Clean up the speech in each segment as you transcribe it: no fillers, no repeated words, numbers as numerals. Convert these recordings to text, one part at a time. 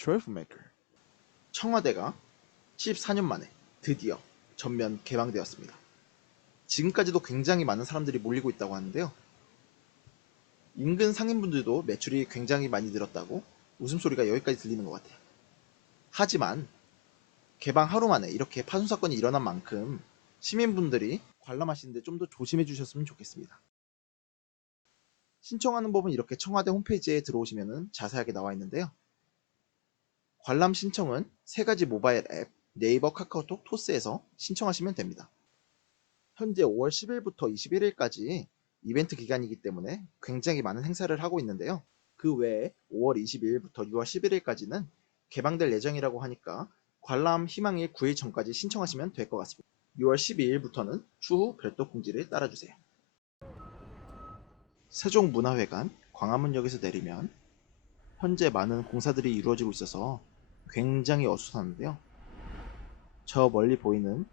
트러플메이커. 청와대가 14년 만에 드디어 전면 개방되었습니다. 지금까지도 굉장히 많은 사람들이 몰리고 있다고 하는데요. 인근 상인분들도 매출이 굉장히 많이 늘었다고 웃음소리가 여기까지 들리는 것 같아요. 하지만 개방 하루 만에 이렇게 파손 사건이 일어난 만큼 시민분들이 관람하시는데 좀 더 조심해 주셨으면 좋겠습니다. 신청하는 법은 이렇게 청와대 홈페이지에 들어오시면 자세하게 나와 있는데요. 관람 신청은 3가지 모바일 앱 네이버, 카카오톡, 토스에서 신청하시면 됩니다. 현재 5월 10일부터 21일까지 이벤트 기간이기 때문에 굉장히 많은 행사를 하고 있는데요. 그 외에 5월 22일부터 6월 11일까지는 개방될 예정이라고 하니까 관람 희망일 9일 전까지 신청하시면 될 것 같습니다. 6월 12일부터는 추후 별도 공지를 따라주세요. 세종문화회관 광화문역에서 내리면 현재 많은 공사들이 이루어지고 있어서 굉장히 어수선한데요. 저 멀리 보이는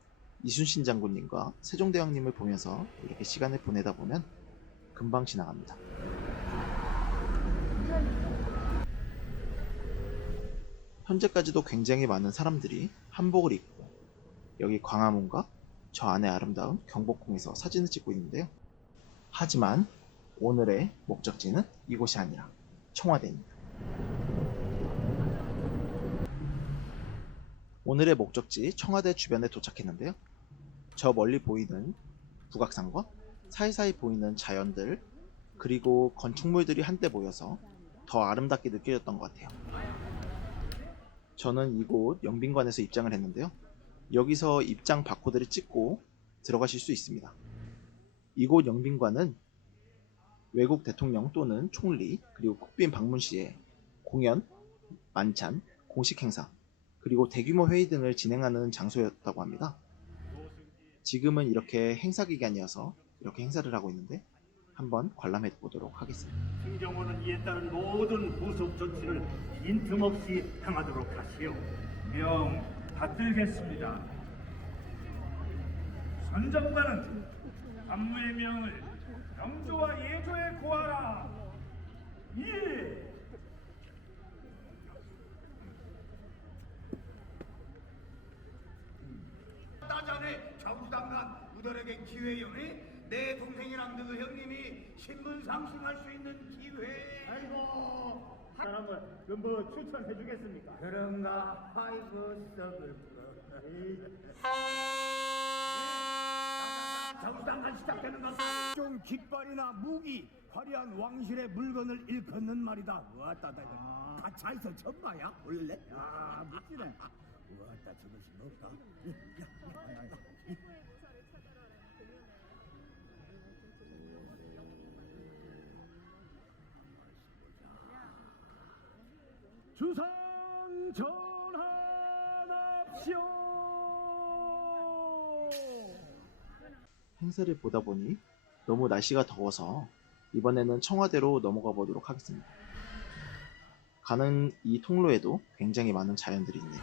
이순신 장군님과 세종대왕님을 보면서 이렇게 시간을 보내다 보면 금방 지나갑니다. 현재까지도 굉장히 많은 사람들이 한복을 입고 여기 광화문과 저 안에 아름다운 경복궁에서 사진을 찍고 있는데요. 하지만 오늘의 목적지는 이곳이 아니라 청와대입니다. 오늘의 목적지 청와대 주변에 도착했는데요. 저 멀리 보이는 북악산과 사이사이 보이는 자연들 그리고 건축물들이 한데 모여서 더 아름답게 느껴졌던 것 같아요. 저는 이곳 영빈관에서 입장을 했는데요. 여기서 입장 바코드를 찍고 들어가실 수 있습니다. 이곳 영빈관은 외국 대통령 또는 총리 그리고 국빈 방문 시에 공연, 만찬, 공식 행사 그리고 대규모 회의 등을 진행하는 장소였다고 합니다. 지금은 이렇게 행사 기간이어서 이렇게 행사를 하고 있는데 한번 관람해 보도록 하겠습니다. 신경호는 이에 따른 모든 후속 조치를 빈틈없이 행하도록 하시오. 명 받들겠습니다. 선정관은 안무의 명을 영조와 예조에 고하라. 예. 따전에 좌우당간 우덜에게 기회요니 내 동생이랑 너 형님이 신분 상승할 수 있는 기회. 아이고 사람을 뭐 추천해 주겠습니까? 그런가? 아이고 썩을 거. 좌우당간 시작되는 것은 좀 깃발이나 무기 화려한 왕실의 물건을 일컫는 말이다. 왔다 다 차에서 전마야? 원래? 야 묻지네. 왔다 저것이 뭘까? 주상 전하납시오. 행사를 보다 보니 너무 날씨가 더워서 이번에는 청와대로 넘어가 보도록 하겠습니다. 가는 이 통로에도 굉장히 많은 자연들이 있네요.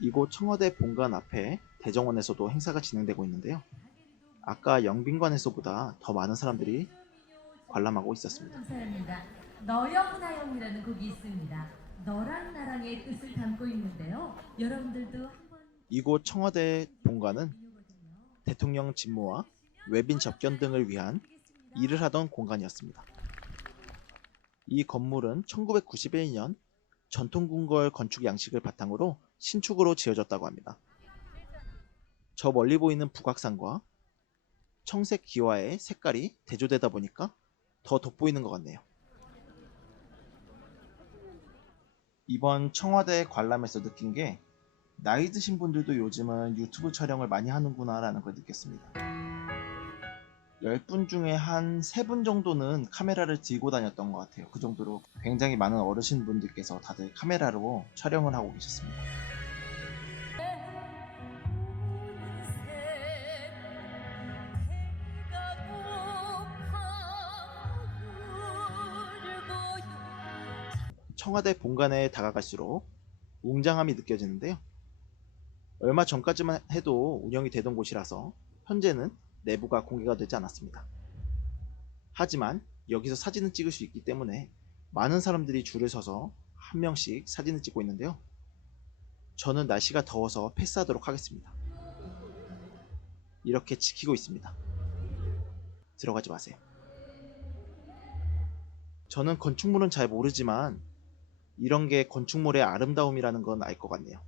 이곳 청와대 본관 앞에 대정원에서도 행사가 진행되고 있는데요. 아까 영빈관에서보다 더 많은 사람들이 관람하고 있었습니다. 감사합니다. 너영나영이라는 곡이 있습니다. 너랑 나랑의 뜻을 담고 있는데요. 여러분들도 한번 이곳 청와대 본관은 대통령 직무와 외빈 접견 등을 위한 일을 하던 공간이었습니다. 이 건물은 1991년 전통궁궐 건축 양식을 바탕으로 신축으로 지어졌다고 합니다. 저 멀리 보이는 북악산과 청색 기와의 색깔이 대조되다 보니까 더 돋보이는 것 같네요. 이번 청와대 관람에서 느낀 게 나이 드신 분들도 요즘은 유튜브 촬영을 많이 하는구나 라는 걸 느꼈습니다. 10분 중에 한 3분 정도는 카메라를 들고 다녔던 것 같아요. 그 정도로 굉장히 많은 어르신분들께서 다들 카메라로 촬영을 하고 계셨습니다. 청와대 본관에 다가갈수록 웅장함이 느껴지는데요. 얼마 전까지만 해도 운영이 되던 곳이라서 현재는 내부가 공개가 되지 않았습니다. 하지만 여기서 사진을 찍을 수 있기 때문에 많은 사람들이 줄을 서서 한 명씩 사진을 찍고 있는데요. 저는 날씨가 더워서 패스하도록 하겠습니다. 이렇게 지키고 있습니다. 들어가지 마세요. 저는 건축물은 잘 모르지만 이런 게 건축물의 아름다움이라는 건 알 것 같네요.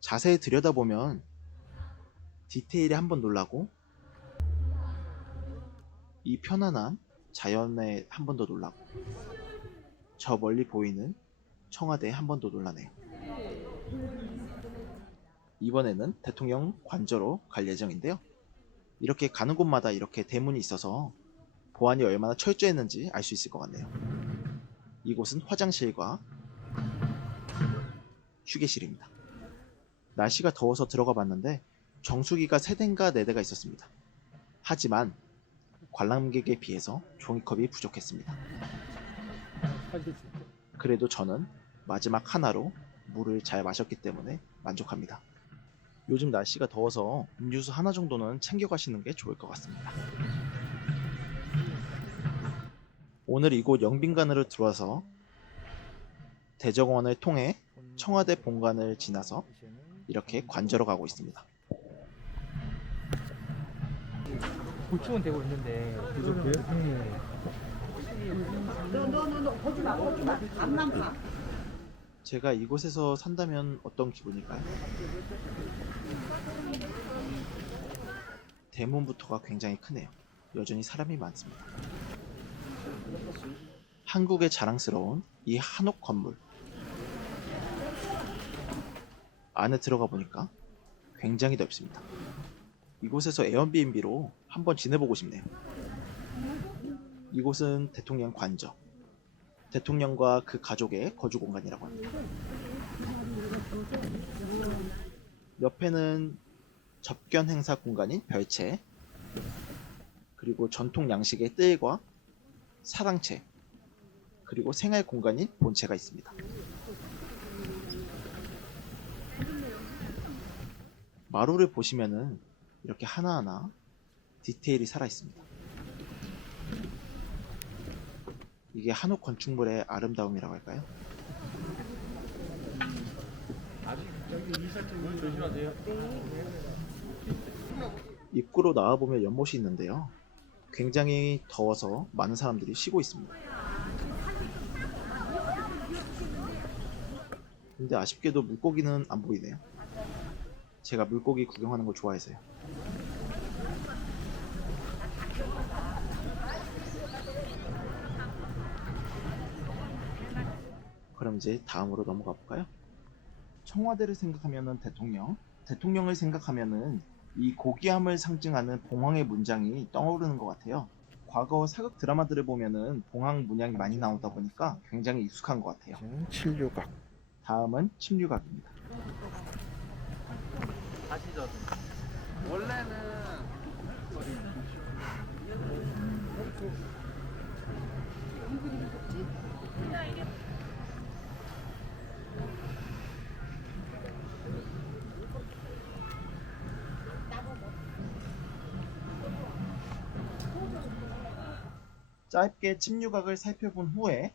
자세히 들여다보면 디테일에 한번 놀라고 이 편안한 자연에 한 번 더 놀라고 저 멀리 보이는 청와대에 한 번 더 놀라네요. 이번에는 대통령 관저로 갈 예정인데요. 이렇게 가는 곳마다 이렇게 대문이 있어서 보안이 얼마나 철저했는지 알 수 있을 것 같네요. 이곳은 화장실과 휴게실입니다. 날씨가 더워서 들어가 봤는데 정수기가 3대인가 4대가 있었습니다. 하지만 관람객에 비해서 종이컵이 부족했습니다. 그래도 저는 마지막 하나로 물을 잘 마셨기 때문에 만족합니다. 요즘 날씨가 더워서 음료수 하나 정도는 챙겨가시는 게 좋을 것 같습니다. 오늘 이곳 영빈관으로 들어와서 대정원을 통해 청와대 본관을 지나서 이렇게 관저로 가고 있습니다. 구축은 되고 있는데 부족해요? 너 보지 마. 앞만 봐. 제가 이곳에서 산다면 어떤 기분일까요? 대문부터가 굉장히 크네요. 여전히 사람이 많습니다. 한국의 자랑스러운 이 한옥 건물. 안에 들어가 보니까 굉장히 넓습니다. 이곳에서 에어비앤비로 한번 지내보고 싶네요. 이곳은 대통령 관저. 대통령과 그 가족의 거주 공간이라고 합니다. 옆에는 접견 행사 공간인 별채, 그리고 전통 양식의 뜰과 사랑채, 그리고 생활 공간인 본채가 있습니다. 마루를 보시면은 이렇게 하나하나 디테일이 살아 있습니다. 이게 한옥 건축물의 아름다움이라고 할까요? 입구로 나와보면 연못이 있는데요. 굉장히 더워서 많은 사람들이 쉬고 있습니다. 근데 아쉽게도 물고기는 안 보이네요. 제가 물고기 구경하는 거 좋아해서요. 그럼 이제 다음으로 넘어가 볼까요? 청와대를 생각하면은 대통령을 생각하면은 이 고귀함을 상징하는 봉황의 문장이 떠오르는 것 같아요. 과거 사극 드라마들을 보면은 봉황 문양이 많이 나오다 보니까 굉장히 익숙한 것 같아요. 칠류각. 다음은 침류각입니다. 아시죠? 원래는 짧게 침류각을 살펴본 후에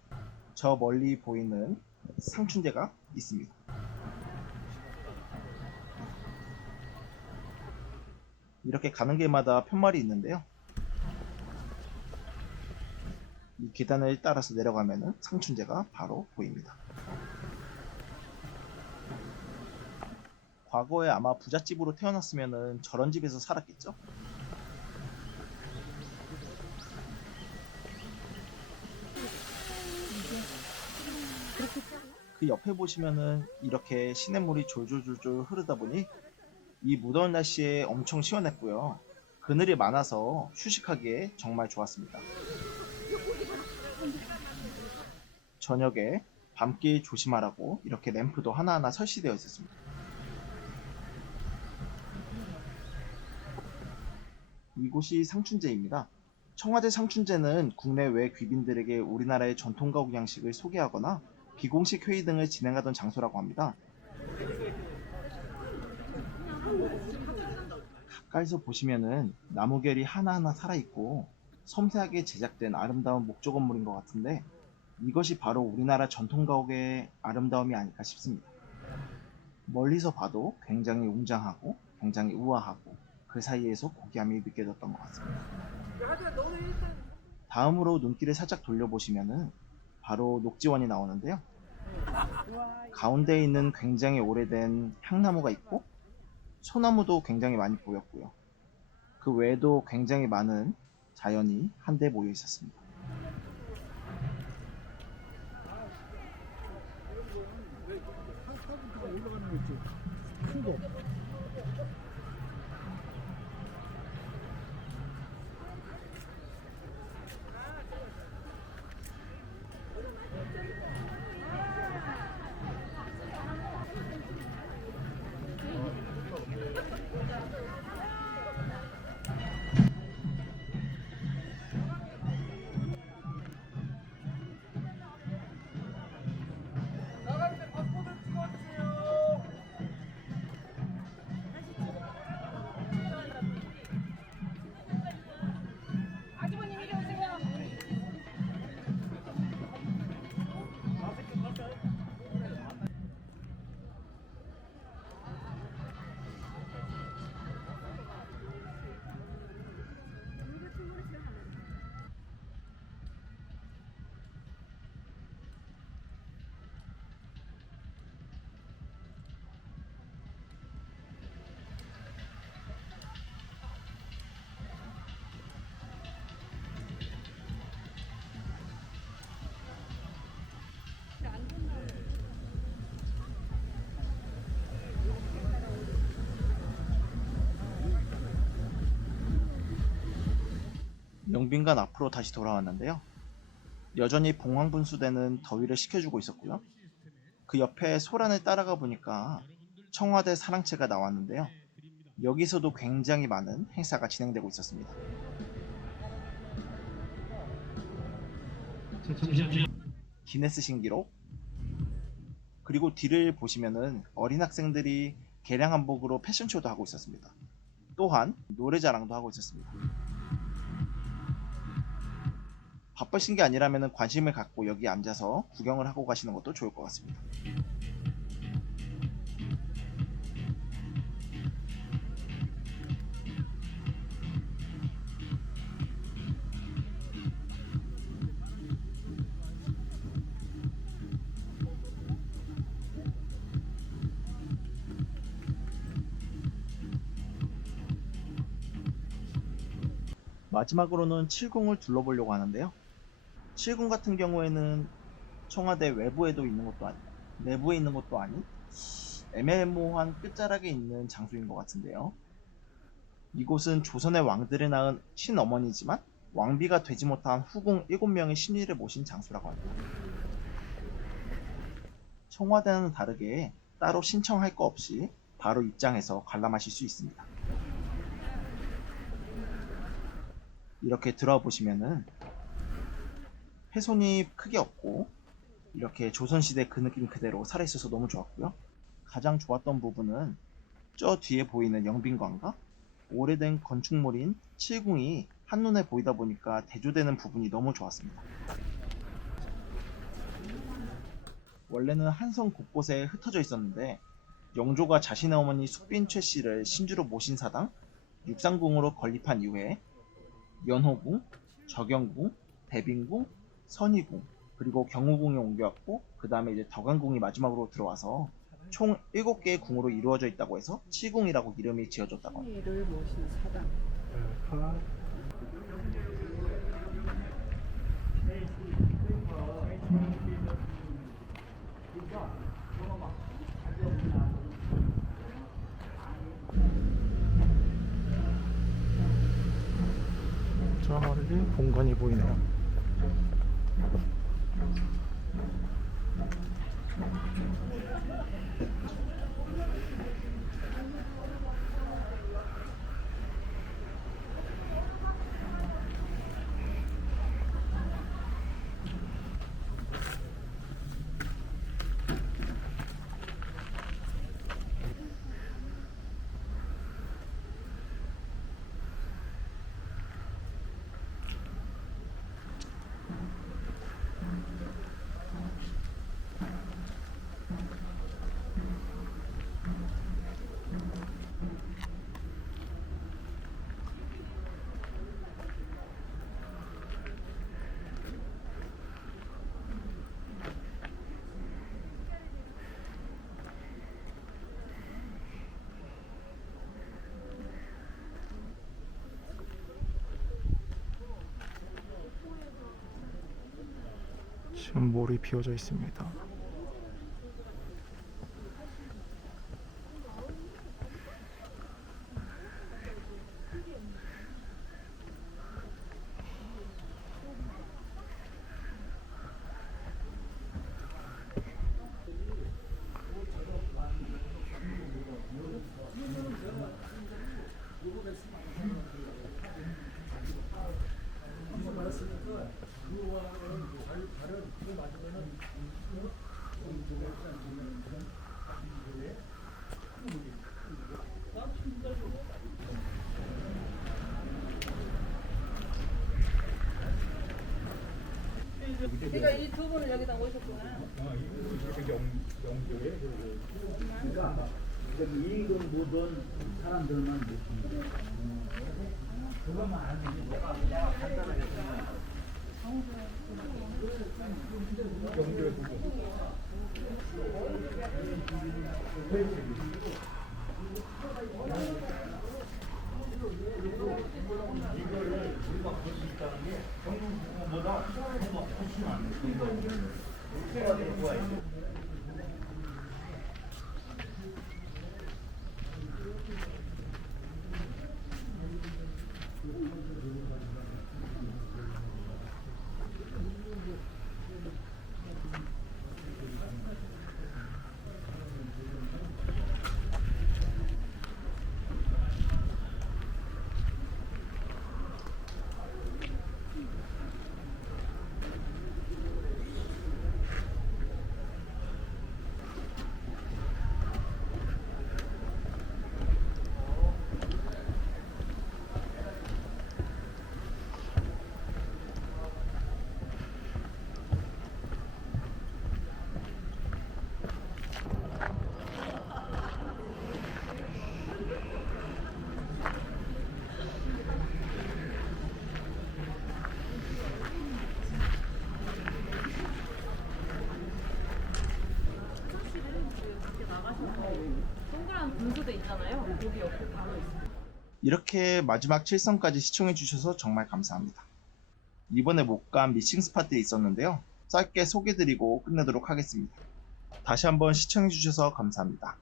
저 멀리 보이는 상춘대가 있습니다. 이렇게 가는 길마다 편말이 있는데요. 이 계단을 따라서 내려가면 상춘대가 바로 보입니다. 과거에 아마 부잣집으로 태어났으면 저런 집에서 살았겠죠? 그 옆에 보시면은 이렇게 시냇물이 졸졸졸졸 흐르다 보니 이 무더운 날씨에 엄청 시원했고요. 그늘이 많아서 휴식하기에 정말 좋았습니다. 저녁에 밤길 조심하라고 이렇게 램프도 하나하나 설치되어 있었습니다. 이곳이 상춘제입니다. 청와대 상춘제는 국내외 귀빈들에게 우리나라의 전통 가옥 양식을 소개하거나 비공식 회의 등을 진행하던 장소라고 합니다. 가까이서 보시면은 나무결이 하나하나 살아있고 섬세하게 제작된 아름다운 목조 건물인 것 같은데 이것이 바로 우리나라 전통 가옥의 아름다움이 아닐까 싶습니다. 멀리서 봐도 굉장히 웅장하고 굉장히 우아하고 그 사이에서 고귀함이 느껴졌던 것 같습니다. 다음으로 눈길을 살짝 돌려보시면은 바로 녹지원이 나오는데요. 가운데에 있는 굉장히 오래된 향나무가 있고 소나무도 굉장히 많이 보였고요. 그 외에도 굉장히 많은 자연이 한데 모여 있었습니다. 영빈관 앞으로 다시 돌아왔는데요. 여전히 봉황분수대는 더위를 식혀주고 있었고요. 그 옆에 소란을 따라가 보니까 청와대 사랑채가 나왔는데요. 여기서도 굉장히 많은 행사가 진행되고 있었습니다. 기네스 신기록, 그리고 뒤를 보시면은 어린 학생들이 개량 한복으로 패션쇼도 하고 있었습니다. 또한 노래자랑도 하고 있었습니다. 바쁘신 게 아니라면 관심을 갖고 여기 앉아서 구경을 하고 가시는 것도 좋을 것 같습니다. 마지막으로는 칠궁을 둘러보려고 하는데요. 칠궁 같은 경우에는 청와대 외부에도 있는 것도 아니고 내부에 있는 것도 아닌 애매모호한 끝자락에 있는 장소인 것 같은데요. 이곳은 조선의 왕들을 낳은 친어머니지만 왕비가 되지 못한 후궁 7명의 신위를 모신 장소라고 합니다. 청와대와는 다르게 따로 신청할 거 없이 바로 입장해서 관람하실 수 있습니다. 이렇게 들어와 보시면은 훼손이 크게 없고 이렇게 조선시대 그 느낌 그대로 살아있어서 너무 좋았고요. 가장 좋았던 부분은 저 뒤에 보이는 영빈관과 오래된 건축물인 칠궁이 한눈에 보이다 보니까 대조되는 부분이 너무 좋았습니다. 원래는 한성 곳곳에 흩어져 있었는데 영조가 자신의 어머니 숙빈 최씨를 신주로 모신 사당 육상궁으로 건립한 이후에 연호궁, 적영궁, 대빈궁, 선희궁, 그리고 경우궁에 옮겨왔고 그 다음에 이제 덕안궁이 마지막으로 들어와서 총 7개의 궁으로 이루어져 있다고 해서 칠궁이라고 이름이 지어졌다고 합니다. 를 모신 사당. 저 멀리 공간이 보이네요. 지금 몰이 비어져 있습니다. 그러니까 이 두 분을 여기다 오셨구나. 이익은 모든 사람들만 느낍니다. 그것만 알면 간단하게 경제 부분. 이거를 우리가 볼 수 있다는 게 경제 부분보다 훨씬 안 돼. 이거 들고 와야 돼. 동그란 분수도 있잖아요. 거기 옆에 바로 있어요. 이렇게 마지막 7선까지 시청해주셔서 정말 감사합니다. 이번에 못 간 미싱 스팟들이 있었는데요. 짧게 소개드리고 끝내도록 하겠습니다. 다시 한번 시청해주셔서 감사합니다.